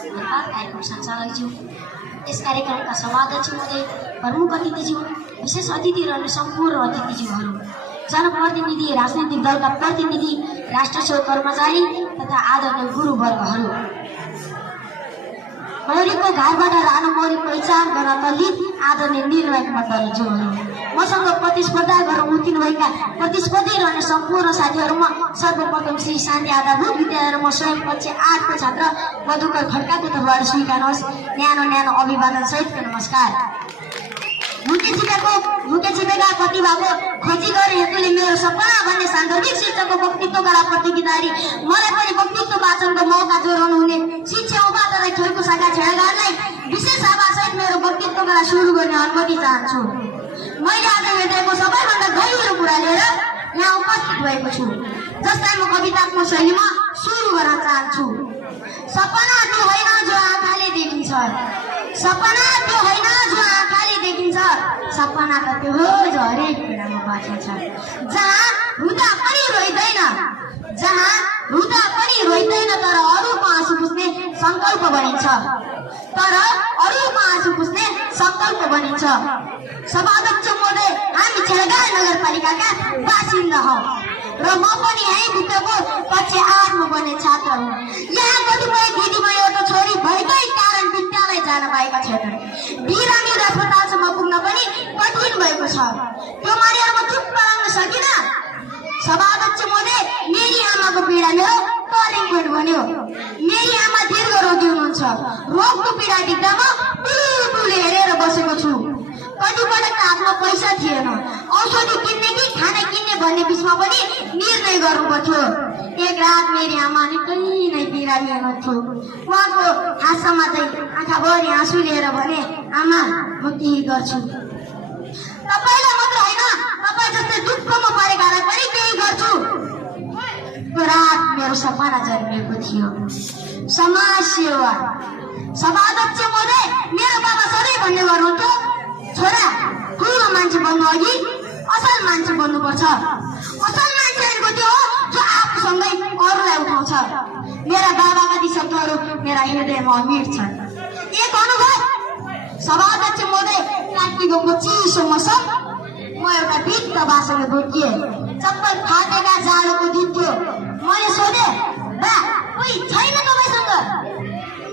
कार्यक्रम सञ्चालकज्यू, यस कार्यक्रमका सभाध्यक्ष महोदय, प्रमुख अतिथिज्यू, विशेष अतिथि र सम्पूर्ण अतिथिज्यूहरू, जनप्रतिनिधि, राजनैतिक दलका प्रतिनिधि, राष्ट्र सेवा कर्मचारी तथा आदरणीय गुरुवर्गहरू, मौरीको घरबाट रानो मौरी पहिचान गर्न तल्लित आदरणीय निर्वाहक मण्डलज्यूहरू, मसँग प्रतिस्पर्धा गर्न उत्रिनुभएका प्रतिस्पर्धी रहने सम्पूर्ण साथीहरूमा सर्वप्रथम श्री शान्ति आधारभूत विद्यालयमा स्वयं कक्षा 8 को छात्र मधुकर खड्काको तर्फबाट स्वीकार्नुहोस् न्यानो अभिवादन सहितको नमस्कार। मुख्य छिपेका प्रतिभाको खोजी गर्ने हेतुले मेरो सपना भन्ने सान्दर्भिक शीर्षकको वक्तित्व कला प्रतियोगितारी मलाई पनि वक्तित्व वाचनको मौका जोडाउनु हुने शिक्षा उपाध्याय र खेलको शाखा छेडागारलाई विशेष आभासहित मेरो वक्तित्व कला सुरु गर्ने अनुमति चाहन्छु। मैले आज भेटेको सबैभन्दा गहिरो कुरा लिएर यहाँ उपस्थित भएको छु, जसलाई म कवितात्मक शैलीमा सुरु गर्न चाहन्छु। सपना त्यो होइन जो आँखाले देखिन्छ, सपना त्यो होइन जो आँखाले देखिन्छ, सपना त त्यो हो जो हरेक बेलामा बाँचिन्छ। जहाँ रुदा पनि रोइदैन तर अरूको आँसु पुस्ने संकल्प बनिन्छ, सभाध्यक्ष महोदय, हामी छेडगार नगरपालिकाका बासिन्दा हौ र म पनि यही भित्रको कक्षा 8 मा पढ्ने छात्र हुँ। यहाँ कतिपय दिदीबहिनी एउटा छोरी भएकै कारण विद्यालय जान पाएका छैनन्। बिरामी र अस्पतालसम्म पुग्न पनि कठिन भएको छ। त्यो मानेर म चुप्प लाग्न सकिन। सभाध्यक्ष महोदय, मेरी आमाको पीडा मेरो टर्निङ पोइन्ट बन्यो। मेरी आमा दीर्घ रोगी हुनुहुन्छ। रोगको पीडा टिक्दा म टुलटुले हेरेर बसेको छु। कतिपटक हातमा पैसा थिएन, औषधि किन्ने कि खाना किन्ने भन्ने बिचमा पनि निर्णय गर्नु पर्थ्यो। एक रात मेरी आमा निकै नै बिरामी हुनुहुन्थ्यो। उहाँको हातसम्म चाहिँ आँखाभरि आँसु लिएर भने, आमा म केही गर्छु, तपाईँलाई मात्र होइन तपाईँ जस्तै दुःखमा परेकालाई पनि केही गर्छु। त्यो रात मेरो सपना जन्मिएको थियो, समाज सेवा। सभाध्यक्ष महोदय, मेरो बाबा सधैँ भन्ने गर्नुहुन्थ्यो, छोरा ठुलो मान्छे बन्नु अघि असल मान्छे बन्नुपर्छ। असल मान्छे भनेको त्यो हो जो आफूसँगै अरूलाई उठाउँछ। मेरा बाबाका ती शब्दहरू मेरा हृदयमा अमिर छन्। एक अनुभव, सभाध्यक्ष महोदय, कार्तिकको चिसो मौसम, म एउटा भित्त बासले बोकिएँ। चप्पल फाटेका जाडोको दिन थियो। मैले सोधेँ, बा कोही छैन तपाईँसँग?